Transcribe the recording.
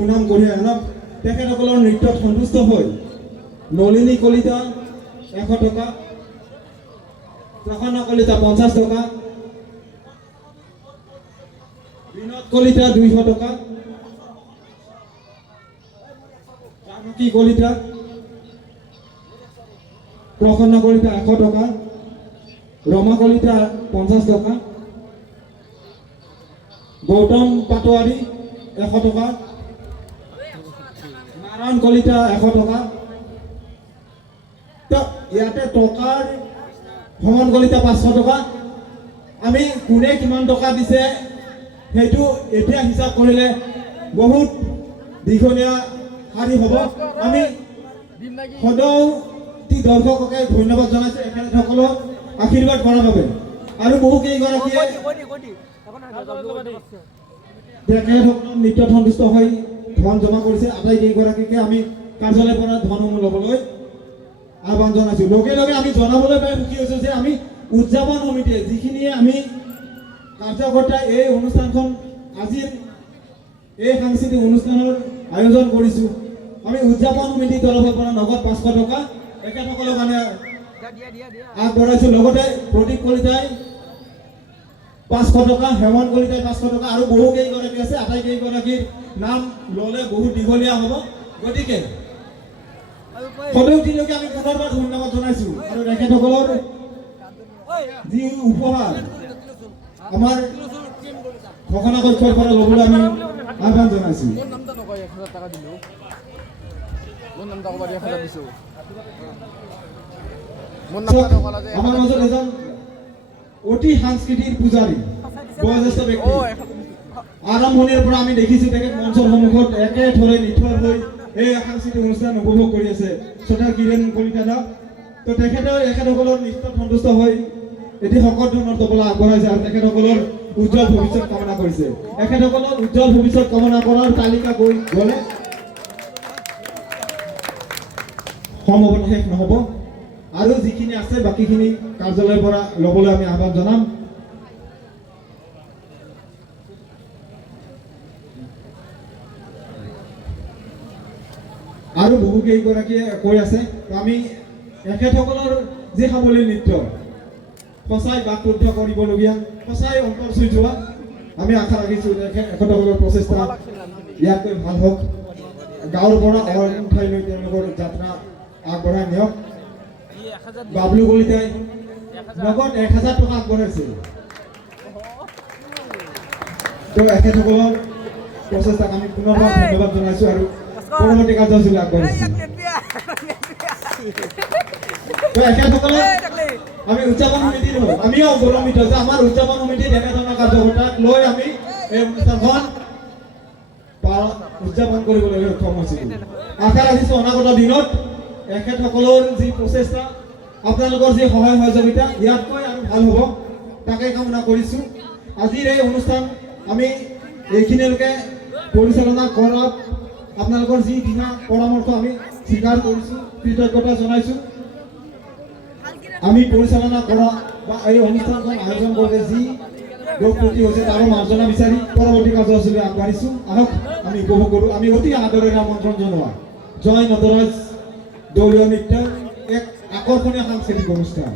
সুনাম কঢ়িয়াই আনক। তেখেতসকলৰ নৃত্যত সন্তুষ্ট হৈ নলিনী কলিতা 100 টকা, প্ৰসন্ন কলিতা 50 টকা, বিনোদ কলিতা 200 টকা, জানকী কলিতা, প্ৰসন্ন কলিতা 100 টকা, ৰমা কলিতা 50 টকা, গৌতম পাটোৱাৰী 100 টকা, নাৰায়ণ কলিতা 100 টকা। তো ইয়াতে টকাৰ ভ্ৰমণ কলিতা 500 টকা। আমি কোনে কিমান টকা দিছে সেইটো এতিয়া হিচাপ কৰিলে বহুত দীঘলীয়া শাৰী হ'ব। আমি সদায় দৰ্শককে ধন্যবাদ জনাইছোঁ এখেতসকলক আশীৰ্বাদ কৰাৰ বাবে। আৰু বহু কেইগৰাকীয়ে তেখেতসকলৰ নৃত্যত সন্তুষ্ট হৈ ধন জমা কৰিছে। আটাইকেইগৰাকীকে আমি কাৰ্যালয়ৰ পৰা ধনসমূহ ল'বলৈ আহ্বান জনাইছোঁ। লগে লগে আমি জনাবলৈ পাই সুখী হৈছোঁ যে আমি উদযাপন সমিতিয়ে যিখিনিয়ে আমি কাৰ্যকৰ্তা এই অনুষ্ঠানখন আজিৰ এই সাংস্কৃতিক অনুষ্ঠানৰ আয়োজন কৰিছোঁ, আমি উদযাপন সমিতিৰ তৰফৰ পৰা নগদ 500 টকা এখেতসকলৰ কাৰণে আগবঢ়াইছোঁ। লগতে প্ৰদীপ কলিতাই 500 টকা, হেমন্ত কলিতাই 500 টকা আৰু বহু কেইগৰাকী আছে। আটাইকেইগৰাকীৰ নাম ল'লে বহুত দীঘলীয়া হ'ব। গতিকে সদৌতিলৈকে আমি পুনৰবাৰ ধন্যবাদ জনাইছোঁ। আৰু তেখেতসকলৰ যি উপহাৰ আমাৰ ঘোষণা কক্ষৰ পৰা ল'বলৈ আমি আহ্বান জনাইছোঁ। আমাৰ মাজত এজন অতি সাংস্কৃতিক পূজাৰী বয়োজ্যেষ্ঠ ব্যক্তি আৰম্ভণিৰ পৰা আমি দেখিছোঁ তেখেত মঞ্চৰ সন্মুখত একেথৰে নিথৰ হৈ এই সাংস্কৃতিক অনুষ্ঠান উপভোগ কৰি আছে। শ্ৰদ্ধাৰ কিৰেণ কলিতা দা, তো তেখেতসকলৰ নৃত্যত সন্তুষ্ট হৈ এটি সকলো ধৰণৰ তবলা আগবঢ়াইছে আৰু তেখেতসকলৰ উজ্জ্বল ভৱিষ্যত কামনা কৰিছে। এখেতসকলৰ উজ্জ্বল ভৱিষ্যত কামনা কৰাৰ তালিকা গ'লে সম্ভৱতঃ শেষ নহ'ব। আৰু যিখিনি আছে বাকীখিনি কাৰ্যালয়ৰ পৰা ল'বলৈ আমি আহ্বান জনাম। আৰু বহু কেইগৰাকীয়ে কৈ আছে। আমি এখেতসকলৰ যি সাৱলীল নৃত্য সঁচাই বাকৰুদ্ধ কৰিবলগীয়া, সঁচাই অন্তৰ চুই যোৱা। আমি আশা ৰাখিছোঁ এখেতসকলৰ প্ৰচেষ্টা ইয়াতকৈ ভাল হওক, গাঁৱৰ পৰা অন্য ঠাইলৈ তেওঁলোকৰ যাত্ৰা আগবঢ়াই নিয়ক। বাবলু কলিতাই নগদ 1000 টকা আগবঢ়াইছিল। তো এখেতসকলৰ প্ৰচেষ্টাক আমি পুনৰবাৰ ধন্যবাদ জনাইছোঁ আৰু পৰৱৰ্তী কাৰ্যসূচীলৈ আগবাঢ়িছোঁ। তো এখেতসকলে আমি উদযাপন সমিতিৰ আমিও গৌৰৱান্বিত যে আমাৰ উদযাপন সমিতিত এনেধৰণৰ কাৰ্যকৰ্তাক লৈ আমি এই অনুষ্ঠানখন উদযাপন কৰিবলৈ সক্ষম হৈছিলোঁ। আশা ৰাখিছোঁ অনাগত দিনত এখেতসকলৰ যি প্ৰচেষ্টা, আপোনালোকৰ যি সহায় সহযোগিতা ইয়াতকৈ আৰু ভাল হ'ব তাকে কামনা কৰিছোঁ। আজিৰ এই অনুষ্ঠান আমি এইখিনিলৈকে পৰিচালনা কৰাত আপোনালোকৰ যি দিহা পৰামৰ্শ আমি স্বীকাৰ কৰিছোঁ, কৃতজ্ঞতা জনাইছোঁ। আমি পৰিচালনা কৰা বা এই অনুষ্ঠানখন আয়োজন কৰোঁতে যি দুখ ক্ষতি হৈছে তাৰো মাৰ্জনা বিচাৰি পৰৱৰ্তী কাৰ্যসূচীলৈ আগবাঢ়িছোঁ। আহক আমি উপভোগ কৰোঁ। আমি অতি আদৰেৰে আমন্ত্ৰণ জনোৱা জয় নটৰাজ দলীয় নৃত্যৰ এক আকৰ্ষণীয় সাংস্কৃতিক অনুষ্ঠান।